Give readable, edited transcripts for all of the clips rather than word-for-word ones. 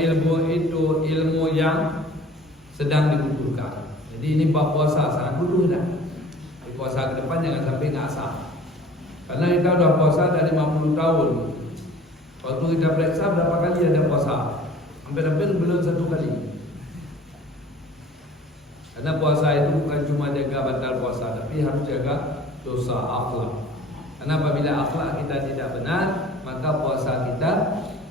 ilmu itu ilmu yang sedang dibutuhkan. Jadi ini bab puasa sangat dulu dah. Di puasa ke depan jangan sampai ngasah. Karena kita sudah puasa dari 50 tahun. Waktu kita periksa berapa kali ada puasa? Hampir-hampir belum 1 kali. Karena puasa itu bukan cuma jaga batal puasa, tapi harus jaga dosa akhlak. Karena apabila akhlak kita tidak benar, maka puasa kita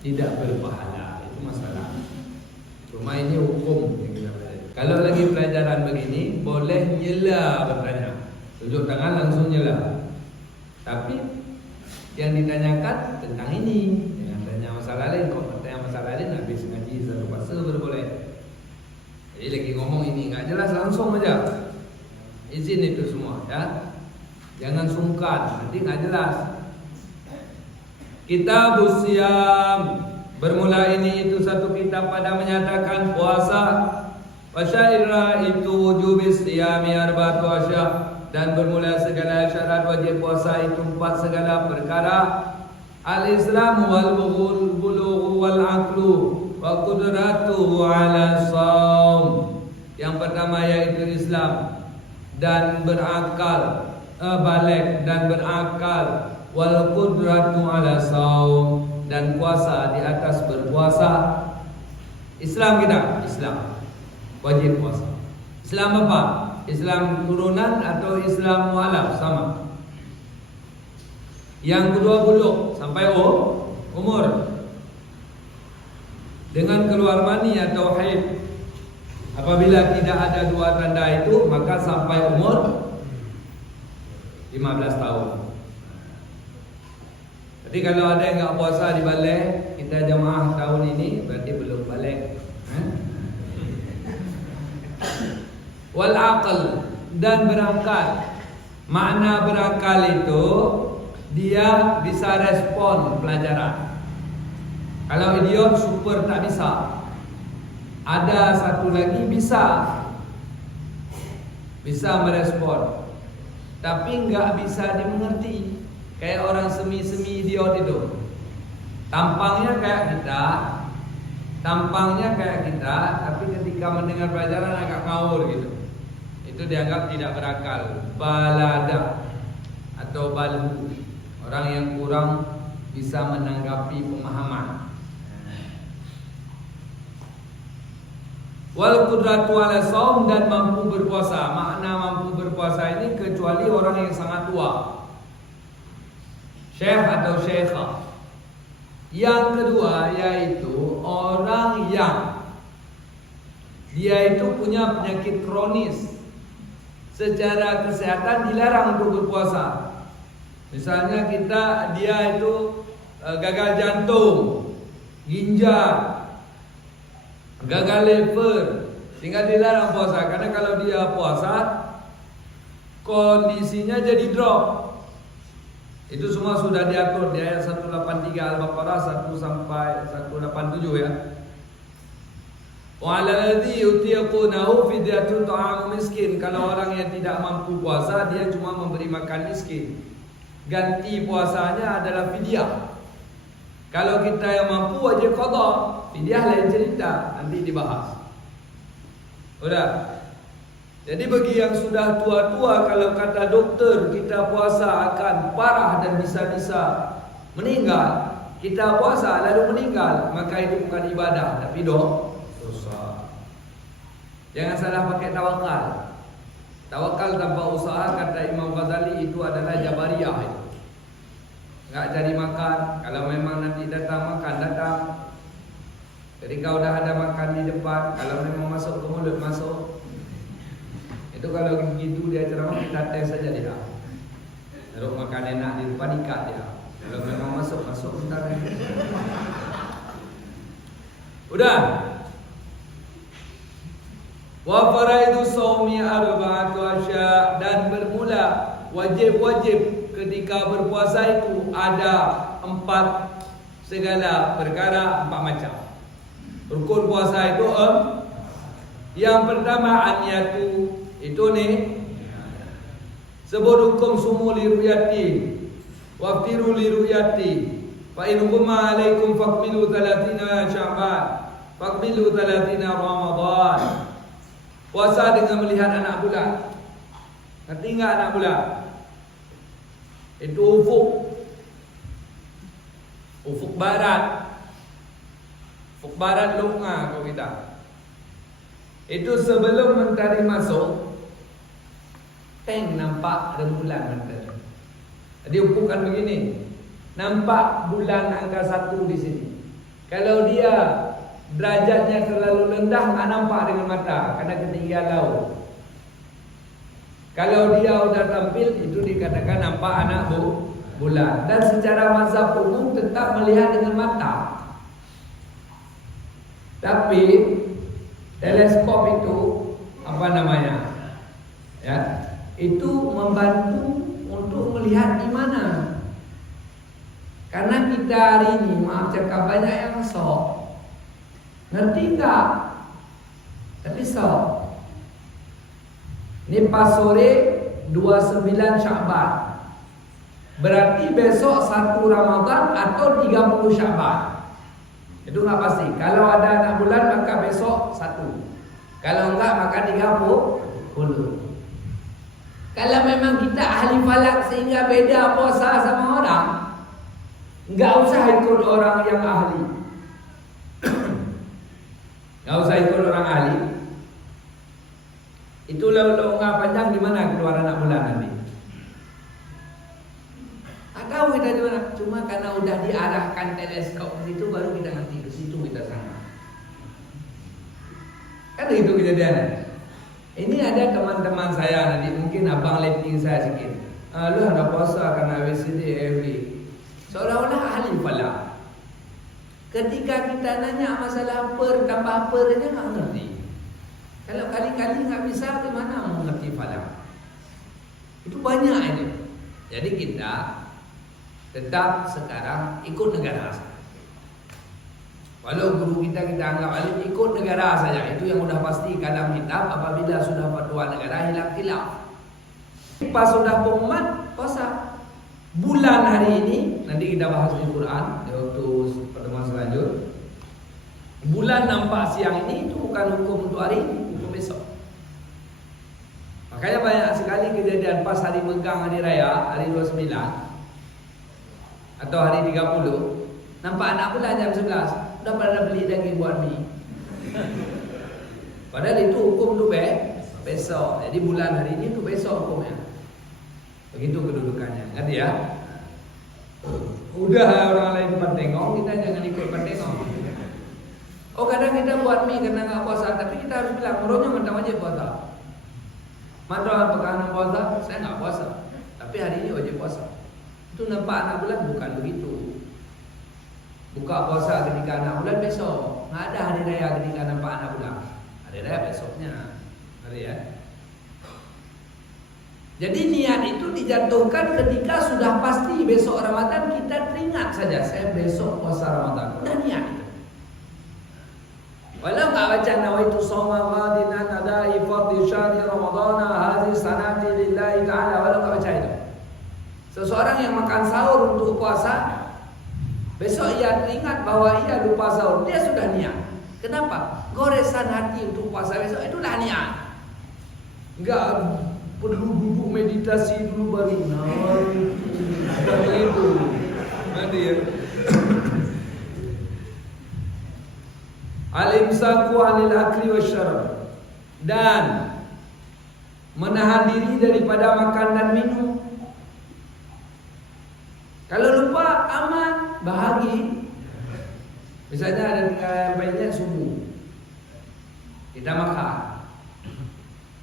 tidak berpahala. Itu masalah. Cuma ini hukum yang kita belajar. Kalau lagi pelajaran begini, boleh nyela bertanya. Tunjuk tangan langsung nyela. Tapi yang ditanyakan tentang ini. Jangan tanya masalah lain. Kalau bertanya masalah lain, habis ngaji satu fase baru boleh. Jadi lagi ngomong ini nggak jelas, langsung aja. Izin itu semua, ya. Jangan sungkan, nanti nggak jelas. Kitabus Siyam. Bermula ini itu satu kitab pada menyatakan puasa. Wasyairah itu wujubis siyami arba'atu asya. Dan bermula segala syarat wajib puasa itu 4 segala perkara. Al-Islam wal bulugh wal aqlu wa qudratuhu ala shaum. Yang pertama yaitu Islam dan berakal, balik dan berakal, wal qudratu ala shaum, dan puasa di atas berpuasa. Islam kita, Islam wajib puasa. Islam apa? Islam turunan atau Islam mualaf sama. Yang kedua bulugh, sampai umur. Dengan keluar mani atau haid. Apabila tidak ada 2 tanda itu, maka sampai umur 15 tahun. Jadi kalau ada yang enggak puasa di balik, kita jamaah tahun ini berarti belum balik. Wal aql, dan berakal. Makna berakal itu dia bisa respon pelajaran. Kalau idiot super tak bisa. Ada satu lagi bisa merespon, tapi enggak bisa dimengerti. Kayak orang semi-semi idiot itu. Tampangnya kayak kita, tapi ketika mendengar pelajaran agak ngawur gitu. Itu dianggap tidak berakal, balada atau balbu, orang yang kurang bisa menanggapi pemahaman. Wal qudratu ala shaum, dan mampu berpuasa. Makna mampu berpuasa ini kecuali orang yang sangat tua, syekh atau syekhah. Yang kedua yaitu orang yang dia itu punya penyakit kronis, secara kesehatan dilarang untuk berpuasa. Misalnya dia itu gagal jantung, ginjal, gagal liver, sehingga dilarang puasa. Karena kalau dia puasa, kondisinya jadi drop. Itu semua sudah diatur di ayat 183 Al-Baqarah 1 sampai 187 ya. Wa 'alal ladzi yutiqunahu fidyatun ta'amu miskin. Kalau orang yang tidak mampu puasa, dia cuma memberi makan miskin. Ganti puasanya adalah fidyah. Kalau kita yang mampu wajib qada. Fidyah lain cerita, nanti dibahas. Udah. Jadi bagi yang sudah tua-tua, kalau kata dokter kita puasa akan parah dan bisa-bisa meninggal, kita puasa lalu meninggal, maka itu bukan ibadah tapi dosa. Jangan salah pakai tawakal. Tawakal tanpa usaha, kata Imam Ghazali, itu adalah jabariyah itu. Enggak cari makan, kalau memang nanti datang makan, datang. Ketika udah ada makan di depan, kalau memang masuk ke mulut, masuk. Itu kalau begitu dia ceramah, kita tes saja dia. Kalau makan enak di depan, ikat dia. Kalau memang masuk bentar. Udah. Wa faraidu shaumi arba'atu asya, dan bermula wajib-wajib ketika berpuasa itu ada 4 segala perkara, 4 macam. Rukun puasa itu yang pertama an-niyatu. Itu nih sebut hukum sumu li ru'yati waftiru li ru'yati fa in huma alaikum fakmilu 30 Sya'ban Faqbilu 30 Ramadan. Puasa dengan melihat anak bulan. Ngerti enggak anak bulan? Itu ufuk. Ufuk barat. Ufuk barat lunga kalau kita. Itu sebelum mentari masuk, teng nampak rembulan mentari. Jadi ufukan begini. Nampak bulan angka 1 di sini. Kalau dia derajatnya terlalu rendah, tak nampak dengan mata kerana ketinggian laut. Kalau dia sudah tampil, itu dikatakan nampak anak bulan. Dan secara mazhab umum tetap melihat dengan mata. Tapi teleskop itu apa namanya? Ya, itu membantu untuk melihat di mana. Karena kita hari ini, maaf cakap, banyak yang sok. Ngerti tak? Tapi sok. Ini pas sore 29 Sya'ban. Berarti besok 1 Ramadan atau 30 Sya'ban. Itu enggak pasti. Kalau ada anak bulan maka besok 1. Kalau enggak maka 30. Kalau memang kita ahli falak sehingga beda puasa sama orang, enggak usah ikut orang yang ahli. Enggak usah ikut orang ahli. Itulah longgar panjang di mana keluar anak bulan nanti. Tak tahu kita di mana. Cuma karena udah diarahkan teleskop ke situ baru kita ngerti, ke situ kita sana. Kan itu kejadian. Ini ada teman-teman saya nanti, mungkin abang letting saya sikit. Lu ada puasa karena WCD every. Seolah-olah ahli falak. Ketika kita nanya masalah per tambah per, dia tak ngerti. Kalau kali-kali tak bisa, bagaimana mau mengerti falak? Itu banyak ini. Jadi kita tetap sekarang ikut negara. Walau guru kita anggap alim, ikut negara saja. Itu yang sudah pasti dalam kitab. Apabila sudah fatwa negara, hilang khilaf. Pas sudah pengumuman, puasa. Bulan hari ini, nanti kita bahas di Quran di waktu pertemuan selanjutnya. Bulan nampak siang ini itu bukan hukum untuk hari ini, hukum besok. Makanya banyak sekali kejadian pas hari megang hari raya, hari 29 atau hari 30, nampak anak bulan jam 11, udah pada beli daging buat mie. Padahal itu hukum tu besok. Jadi bulan hari ini tu besok hukumnya. Begitu kedudukannya. Ngerti ya? Udah orang lain pentengong, kita jangan ikut pentengong. Oh, kadang kita buat mie karena enggak puasa, tapi kita harus bilang, menurutnya mentang wajib puasa. Mantra pekan puasa, saya enggak puasa, tapi hari ini wajib puasa. Itu nampak anak bulan bukan begitu. Buka puasa ketika anak bulan besok. Enggak ada hari raya ketika nampak anak bulan. Hari raya besoknya. Ngerti ya? Jadi niat itu dijatuhkan ketika sudah pasti besok Ramadan, kita teringat saja, saya besok puasa Ramadan. Udah niat itu. Walau enggak baca nawaitu shauma ghadin adai fardhi syahri ramadhana hadhihi sanati lillahi ta'ala, walau enggak baca itu. Seseorang yang makan sahur untuk puasa, besok ia teringat bahwa ia lupa sahur, dia sudah niat. Kenapa? Goresan hati untuk puasa besok itulah niat. Enggak perlu duduk meditasi dulu baru itu. Nanti ya. Al-imsaku 'anil akli wasyarab, dan menahan diri daripada makan dan minum. Kalau lupa aman, bahagi. Misalnya ada yang baiknya subuh, kita makan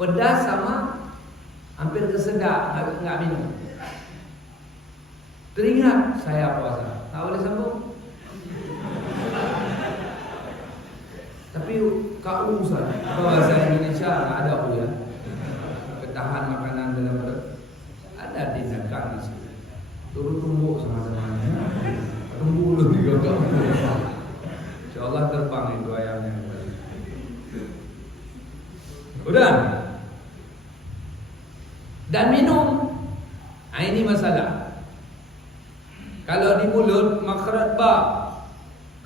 pedas sama hampir kesedak, enggak minum. Teringat saya puasa, tak boleh sambung. Tapi KU bahasa Indonesia enggak ada ya. Ketahan makanan dalam perut. Ada tindakan di sini. Turun tumbuk sama-sama. Tumbuk dulu juga. Insyaallah terbang itu ayamnya. Udah. Dan minum. Nah, ini masalah. Kalau di mulut makhraj ba,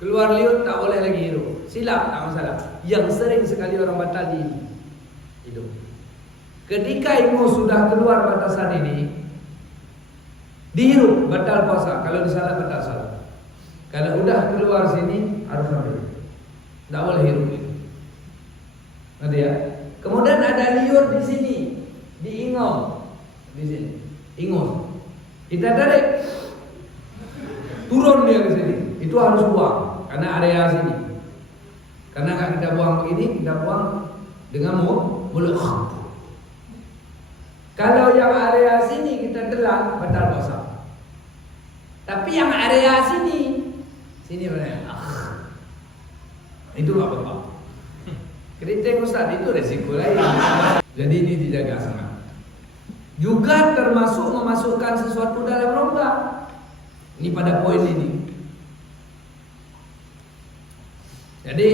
keluar liut tak boleh lagi hirup. silap tak masalah. Yang sering sekali orang batal di hidung. Ketika ingus sudah keluar batasan ini, dihirup batal puasa. Kalau disalah batal salat. Kalau udah keluar sini harus ambil. Tak boleh hirup itu. Nanti ya. Kemudian ada liur di sini, di ingau, di sini, ingus. Kita tarik, turun dia ke sini. Itu harus buang karena area sini. Karena kalau kita buang begini, kita buang dengan mulut. Kalau yang area sini kita telan, batal puasa. Tapi yang area sini benar. Itu nggak apa-apa. Keriting Ustaz itu resiko lain. Jadi ini dijaga sangat. Juga termasuk memasukkan sesuatu dalam rongga. Ini pada poin ini. Jadi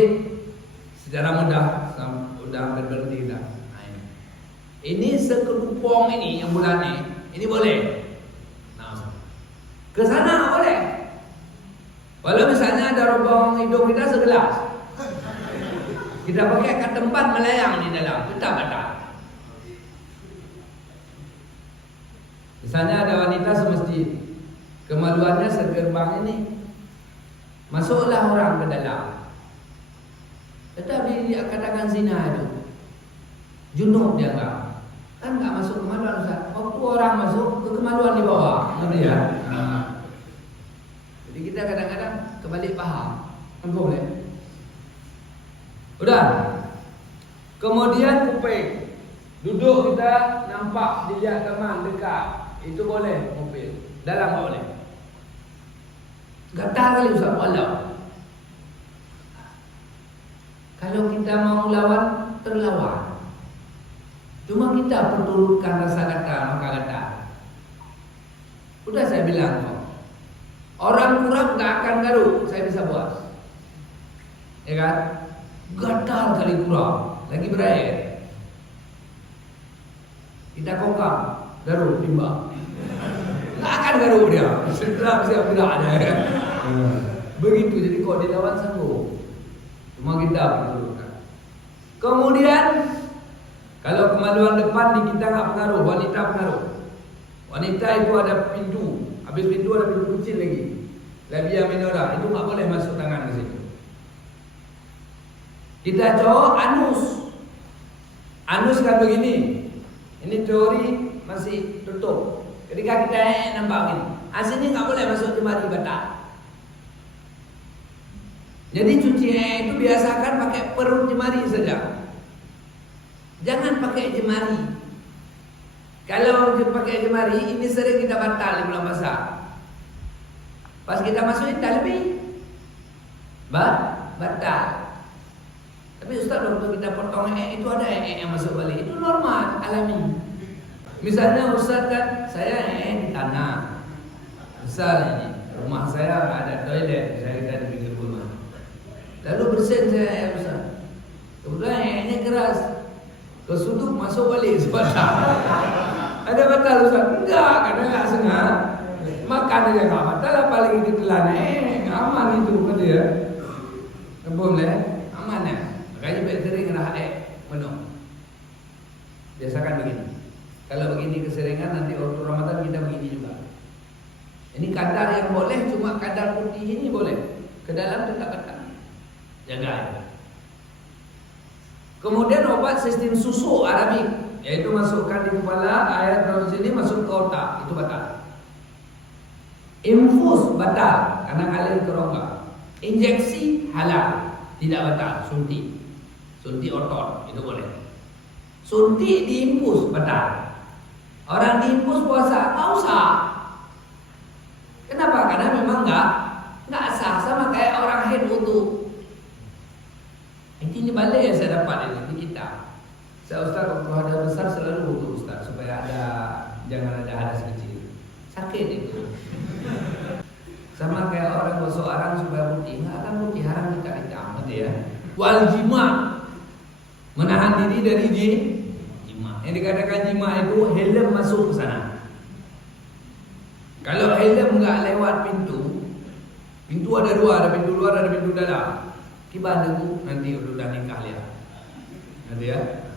secara mudah hampir berhenti dah. Ini sekelupong ini yang bulan ini boleh. Nah, ke sana boleh. Walau misalnya ada lubang hidung kita segelas, kita pakai ke tempat melayang di dalam, kita batal. Misalnya ada wanita semesjid, kemaluannya segerbang ini, masuklah orang ke dalam. Tetapi dia katakan zina itu, junub dia kan nggak masuk kemaluan Ustaz. Waktu orang masuk ke kemaluan di bawah, nanti ya. Jadi kita kadang-kadang kebalik paham, boleh. Udah. Kemudian kuping, duduk kita nampak dilihat teman dekat, itu boleh kuping. Dalam boleh. Gatal kali Ustaz walau. Kalau kita mau lawan, terlawan. Cuma kita perturutkan rasa gatal, maka gatal. Udah saya bilang kok. Orang kurang gak akan garuk, saya bisa buat. Ya kan? Gatal kali kurang, lagi berair. Kita kokang, garuk, timbang. Gak akan garuk dia. Setelah siap tidak ada. Begitu, jadi kok dilawan sanggup. Cuma kita perturutkan. Kemudian kalau kemaluan depan di kita nggak pengaruh, wanita pengaruh. Wanita itu ada pintu, habis pintu ada pintu kecil lagi, labia minora, itu nggak boleh masuk tangan ke situ. Kita cowok anus kan begini, ini teori masih tutup. Ketika kita nampak begini, aslinya nggak boleh masuk jemari batal. Jadi cuci itu biasakan pakai perut jemari saja. Jangan pakai jemari. Kalau pakai jemari, ini sering kita batal di bulan puasa. Pas kita masukin lebih batal. Tapi Ustaz, waktu kita potong itu ada yang masuk balik. Itu normal, alami. Misalnya Ustaz kan, saya di tanah. Misal ini, rumah saya ada toilet, saya kita di pinggir rumah. Lalu bersin saya Ustaz. Kemudian ini keras. Kesuduk masuk balik sebatal. Ada batal Ustaz? Enggak, karena enggak sengaja. Makan aja enggak batal, apalagi ditelan. Aman itu kan dia. Boleh, aman ya. Makanya baik sering penuh. Biasakan begini. Kalau begini keseringan, nanti waktu Ramadan kita begini juga. Ini kadar yang boleh, cuma kadar putih ini boleh. Ke dalam tetap batal. Jaga. Kemudian obat sistem susu Arabik, yaitu masukkan di kepala, air dalam sini masuk ke otak, itu batal. Infus batal karena ngalir ke rongga. Injeksi halal, tidak batal. Suntik otot itu boleh. Suntik diinfus batal. Orang diinfus puasa nggak usah. Kenapa? Karena memang nggak sah, sama kayak orang haid wudu. Ini balik yang saya dapat ini di kita. Saya Ustaz waktu hadas besar selalu wudu Ustaz supaya jangan ada hadas kecil. Sakit itu. Sama kayak orang gosok arang supaya putih, nggak akan putih, haram kita hitam, gitu ya. Wal jima, menahan diri dari jima. Yang dikatakan jima itu helm masuk ke sana. Kalau helm nggak lewat pintu ada dua, ada pintu luar, ada pintu dalam. Gimana bu? Nanti udah nikah lihat. Nanti ya.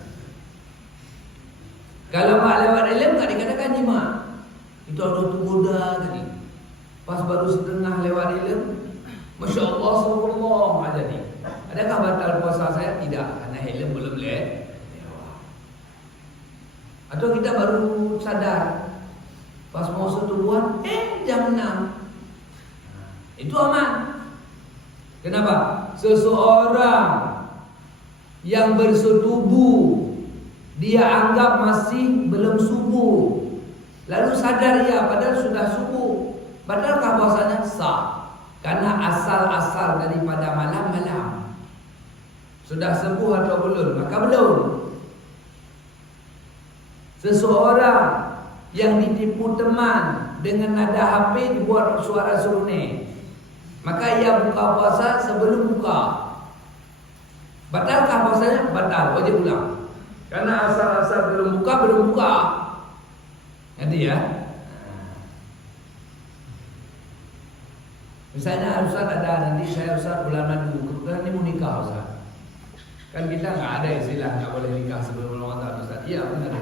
Kalau mak lewat ilmu nggak dikatakan jima. Itu ada tu muda tadi. Pas baru setengah lewat ilmu, masya Allah, subhanallah aja nih. Adakah batal puasa saya? Tidak, karena ilmu belum lewat. Atau kita baru sadar, pas mau setubuhan, jam 6. Itu aman. Kenapa? Seseorang yang bersetubuh, dia anggap masih belum subuh, lalu sadar ya padahal sudah subuh, batalkah puasanya? Sah, karena asal-asal daripada malam-malam. Sudah sembuh atau belum? Maka belum. Seseorang yang ditipu teman dengan nada HP dibuat suara serune, maka ia buka puasa sebelum buka. Batalkah puasanya? Batal, wajib ulang. Karena asal-asal belum buka. Nanti ya. Misalnya Ustaz ada nanti saya Ustaz bulan madu, kebetulan ini mau nikah Ustaz. Kan kita nggak ada istilah nggak boleh nikah sebelum Ramadan Ustaz. Iya benar.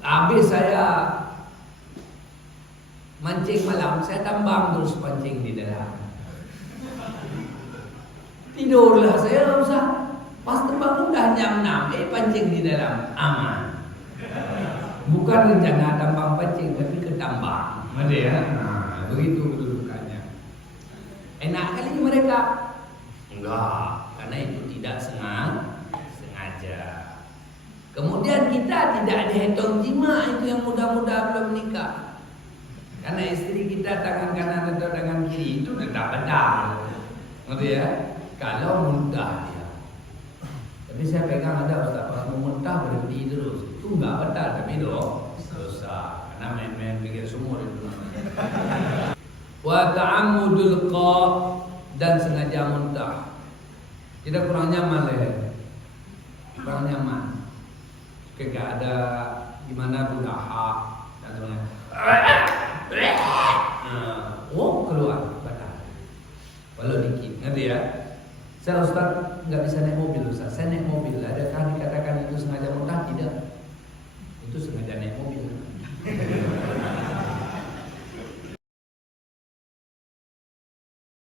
Habis saya mancing malam, saya tambang terus pancing di dalam. Tidurlah saya Ustaz. Pas terbangun dah jam 6, pancing di dalam, aman. Bukan rencana tambang pancing, tapi ketambang. Ada ya? Nah, begitu kedudukannya. Enak kali mereka? Enggak, karena itu tidak sengaja. Kemudian kita tidak dihitung jima, itu yang muda-muda belum nikah. Karena istri kita tangan kanan atau tangan kiri itu tetap benar. Ngerti ya? Kalau muntah dia. Tapi saya pegang ada Ustaz, pas mau muntah berhenti terus. Itu enggak betul, tapi dosa. Karena main-main pikir sumur itu. Wa ta'ammudul qa, dan sengaja muntah. Kita kurang nyaman lah ya. Kurang nyaman. Kayak ada gimana budaha dan sebagainya. Keluar batal. Walau dikit, ngerti ya? Saya Ustaz nggak bisa naik mobil Ustaz. Saya naik mobil. Adakah dikatakan itu sengaja muntah? Tidak. Itu sengaja naik mobil.